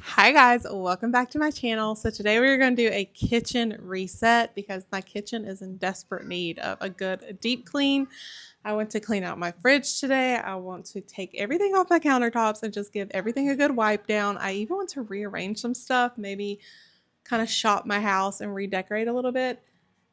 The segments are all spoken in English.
Hi guys, welcome back to my channel. So today we're going to do a kitchen reset because my kitchen is in desperate need of a good deep clean. I want to clean out my fridge today. I want to take everything off my countertops and just give everything a good wipe down. I even want to rearrange some stuff, maybe kind of shop my house and redecorate a little bit.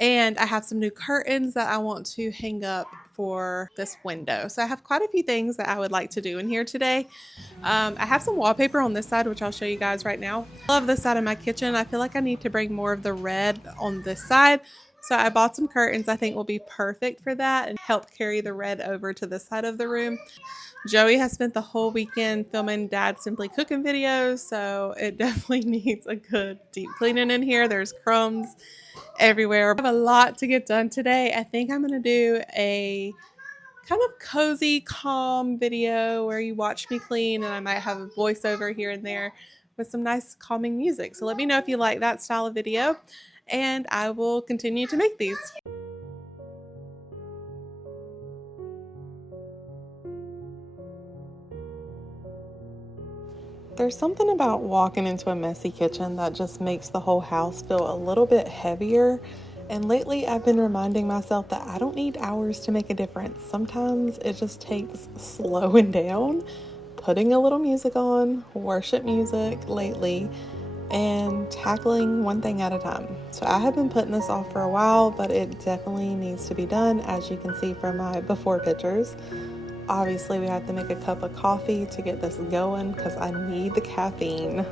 And I have some new curtains that I want to hang up for this window. So I have quite a few things that I would like to do in here today. I have some wallpaper on this side, which I'll show you guys right now. I love this side of my kitchen. I feel like I need to bring more of the red on this side. So I bought some curtains I think will be perfect for that and help carry the red over to this side of the room. Joey has spent the whole weekend filming Dad Simply Cooking videos, so it definitely needs a good deep cleaning in here. There's crumbs everywhere. I have a lot to get done today. I think I'm going to do a kind of cozy, calm video where you watch me clean and I might have a voiceover here and there with some nice calming music. So let me know if you like that style of video and I will continue to make these. There's something about walking into a messy kitchen that just makes the whole house feel a little bit heavier. And lately, I've been reminding myself that I don't need hours to make a difference. Sometimes it just takes slowing down, putting a little music on, worship music lately, and tackling one thing at a time. So I have been putting this off for a while, but it definitely needs to be done, as you can see from my before pictures. Obviously, we have to make a cup of coffee to get this going because I need the caffeine.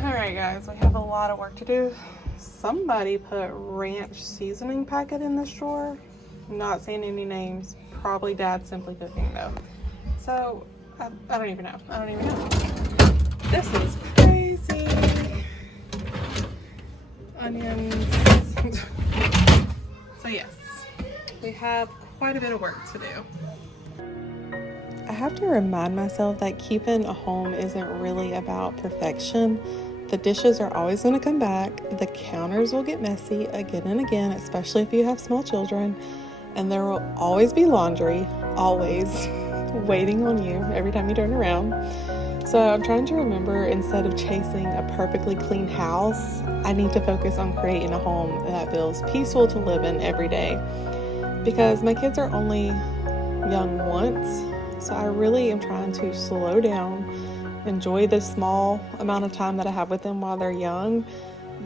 Alright guys, we have a lot of work to do. Somebody put ranch seasoning packet in this drawer. I'm not saying any names. Probably Dad Simply Cooking though. So I don't even know. I don't even know. This is crazy. Onions. So yes, we have quite a bit of work to do. I have to remind myself that keeping a home isn't really about perfection. The dishes are always going to come back. The counters will get messy again and again, especially if you have small children. And there will always be laundry, always, waiting on you every time you turn around. So I'm trying to remember, instead of chasing a perfectly clean house, I need to focus on creating a home that feels peaceful to live in every day. Because my kids are only young once, so I really am trying to slow down, enjoy the small amount of time that I have with them while they're young.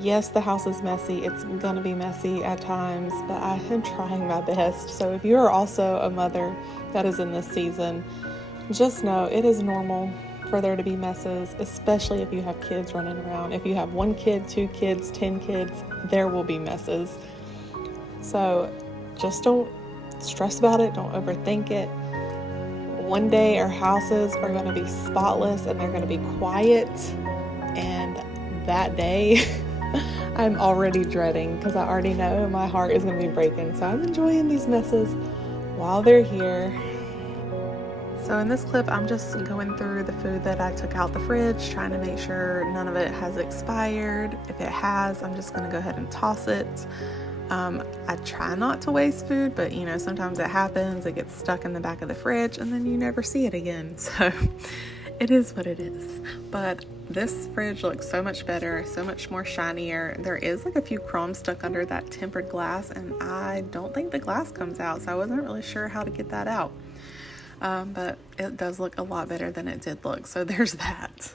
Yes, the house is messy. It's going to be messy at times, but I am trying my best. So if you are also a mother that is in this season, just know it is normal for there to be messes, especially if you have kids running around. If you have 1 kid, 2 kids, 10 kids, there will be messes. So just don't stress about it. Don't overthink it. One day our houses are going to be spotless and they're going to be quiet. And that day I'm already dreading, because I already know my heart is going to be breaking. So I'm enjoying these messes while they're here. So in this clip, I'm just going through the food that I took out the fridge, trying to make sure none of it has expired. If it has, I'm just going to go ahead and toss it. I try not to waste food, but you know, sometimes it happens. It gets stuck in the back of the fridge and then you never see it again. So it is what it is. But this fridge looks so much better, so much more shinier. There is like a few crumbs stuck under that tempered glass, and I don't think the glass comes out, so I wasn't really sure how to get that out. But it does look a lot better than it did look, so there's that.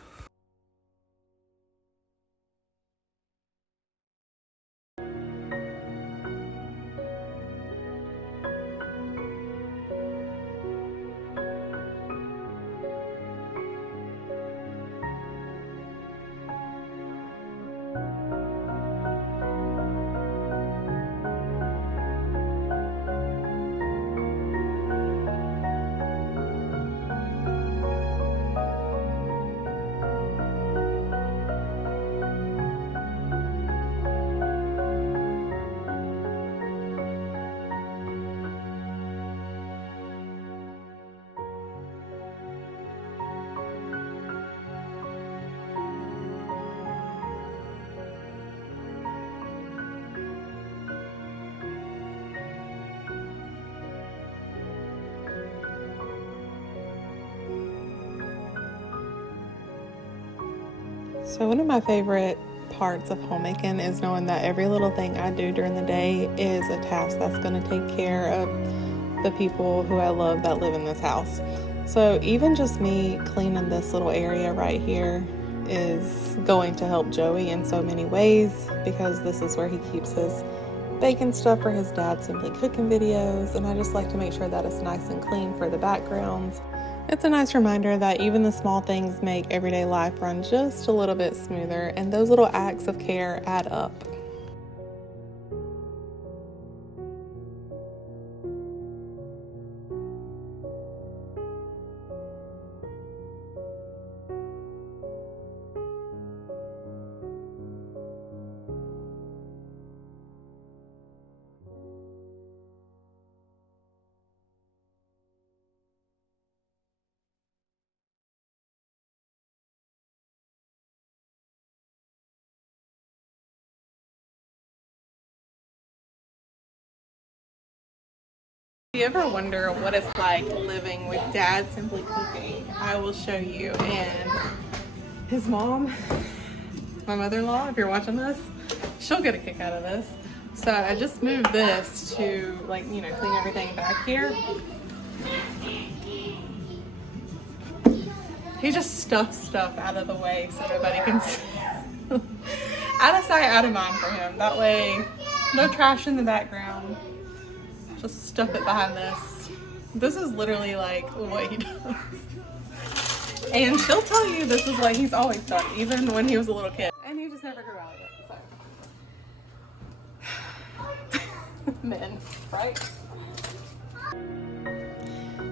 So one of my favorite parts of homemaking is knowing that every little thing I do during the day is a task that's going to take care of the people who I love that live in this house. So even just me cleaning this little area right here is going to help Joey in so many ways, because this is where he keeps his baking stuff for his Dad Simply Cooking videos, and I just like to make sure that it's nice and clean for the backgrounds. It's a nice reminder that even the small things make everyday life run just a little bit smoother, and those little acts of care add up. If you ever wonder what it's like living with Dad Simply Cooking, I will show you. And his mom, my mother-in-law, if you're watching this, she'll get a kick out of this. So I just moved this to, like, you know, clean everything back here. He just stuffs stuff out of the way so nobody can see. Out of sight, out of mind for him. That way, no trash in the background. Just stuff it behind this. This is literally like what he does. And she'll tell you this is what he's always done, even when he was a little kid. And he just never grew out of it. So men, right?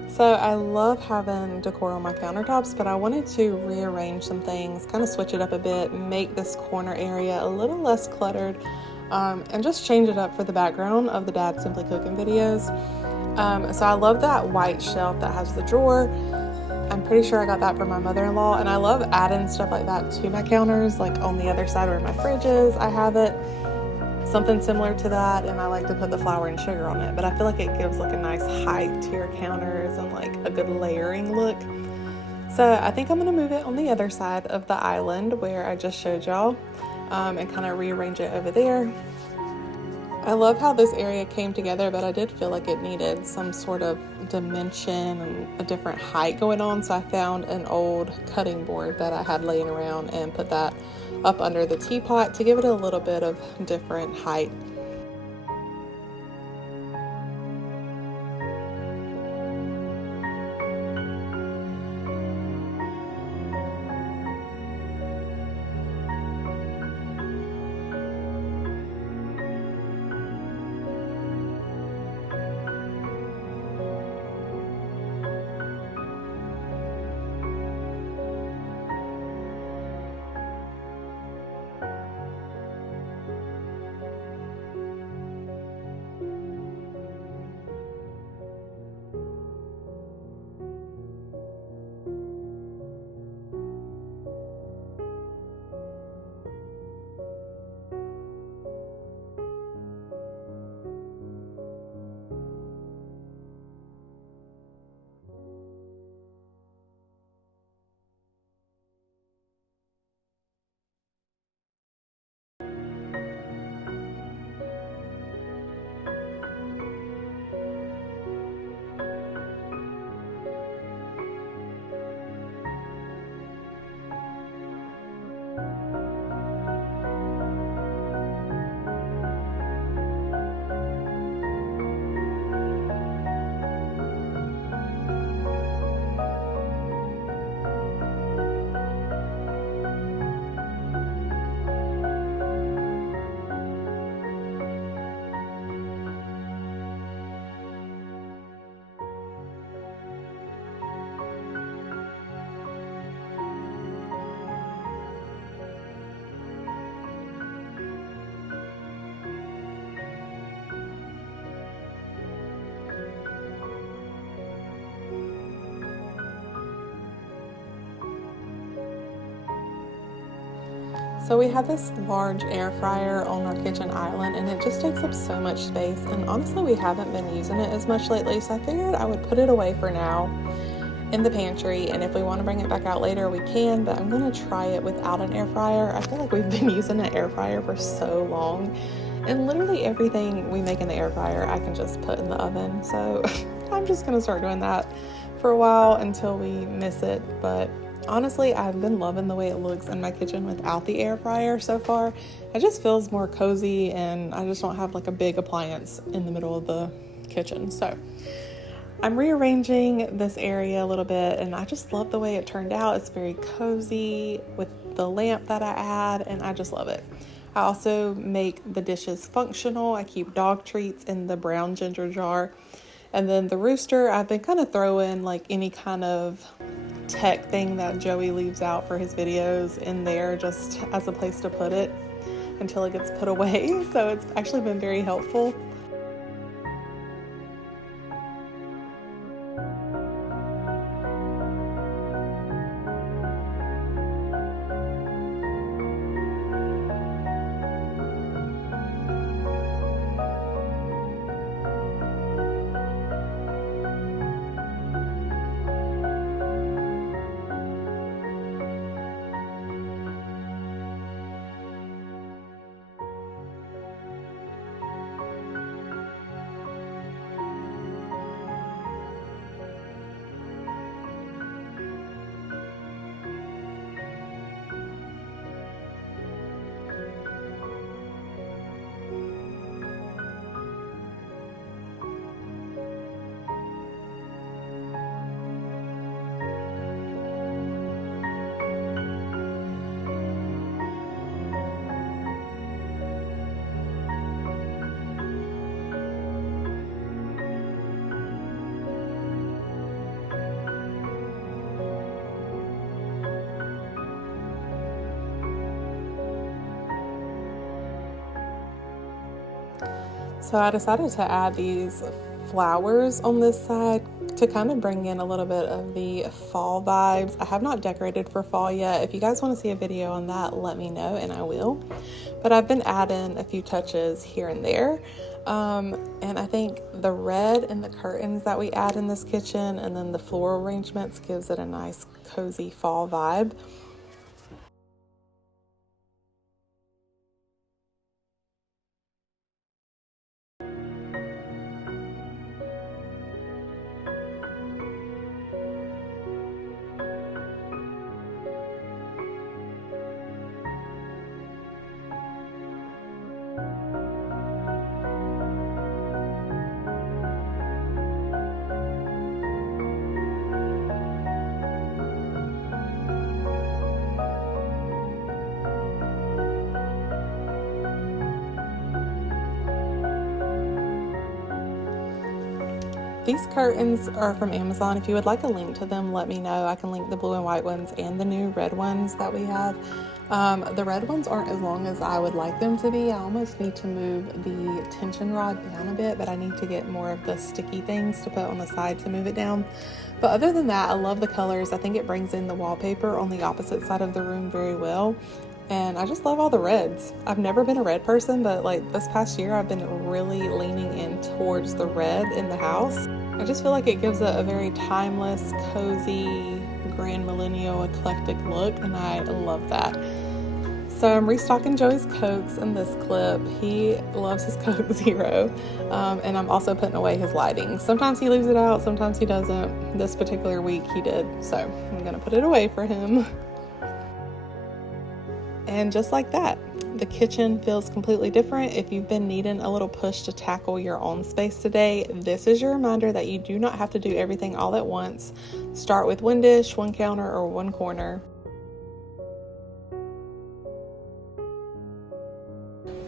So I love having decor on my countertops, but I wanted to rearrange some things, kind of switch it up a bit, make this corner area a little less cluttered, and just change it up for the background of the Dad Simply Cooking videos. So I love that white shelf that has the drawer. I'm pretty sure I got that from my mother-in-law, and I love adding stuff like that to my counters, like on the other side where my fridge is, I have it. Something similar to that, and I like to put the flour and sugar on it, but I feel like it gives like a nice height to your counters and like a good layering look. So I think I'm going to move it on the other side of the island where I just showed y'all, and kind of rearrange it over there. I love how this area came together, but I did feel like it needed some sort of dimension and a different height going on, so I found an old cutting board that I had laying around and put that up under the teapot to give it a little bit of different height. So we have this large air fryer on our kitchen island, and it just takes up so much space, and honestly we haven't been using it as much lately, so I figured I would put it away for now in the pantry, and if we want to bring it back out later we can, but I'm going to try it without an air fryer. I feel like we've been using an air fryer for so long, and literally everything we make in the air fryer I can just put in the oven, so I'm just going to start doing that for a while until we miss it. But honestly, I've been loving the way it looks in my kitchen without the air fryer so far. It just feels more cozy, and I just don't have like a big appliance in the middle of the kitchen. So I'm rearranging this area a little bit, and I just love the way it turned out. It's very cozy with the lamp that I add, and I just love it. I also make the dishes functional. I keep dog treats in the brown ginger jar. And then the rooster, I've been kind of throwing like any kind of tech thing that Joey leaves out for his videos in there just as a place to put it until it gets put away. So it's actually been very helpful. So I decided to add these flowers on this side to kind of bring in a little bit of the fall vibes. I have not decorated for fall yet. If you guys want to see a video on that, let me know and I will. But I've been adding a few touches here and there. And I think the red in the curtains that we add in this kitchen and then the floral arrangements gives it a nice cozy fall vibe. These curtains are from Amazon. If you would like a link to them, let me know. I can link the blue and white ones and the new red ones that we have. The red ones aren't as long as I would like them to be. I almost need to move the tension rod down a bit, but I need to get more of the sticky things to put on the side to move it down. But other than that, I love the colors. I think it brings in the wallpaper on the opposite side of the room very well. And I just love all the reds. I've never been a red person, but like this past year, I've been really leaning in towards the red in the house. I just feel like it gives it a very timeless, cozy, grand millennial eclectic look, and I love that. So I'm restocking Joey's Cokes in this clip. He loves his Coke Zero, and I'm also putting away his lighting. Sometimes he leaves it out, sometimes he doesn't. This particular week he did, so I'm gonna put it away for him. And just like that, the kitchen feels completely different. If you've been needing a little push to tackle your own space today, this is your reminder that you do not have to do everything all at once. Start with one dish, one counter, or one corner.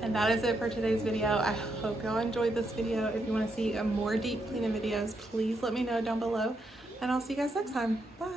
And that is it for today's video. I hope y'all enjoyed this video. If you want to see more deep cleaning videos, please let me know down below. And I'll see you guys next time. Bye.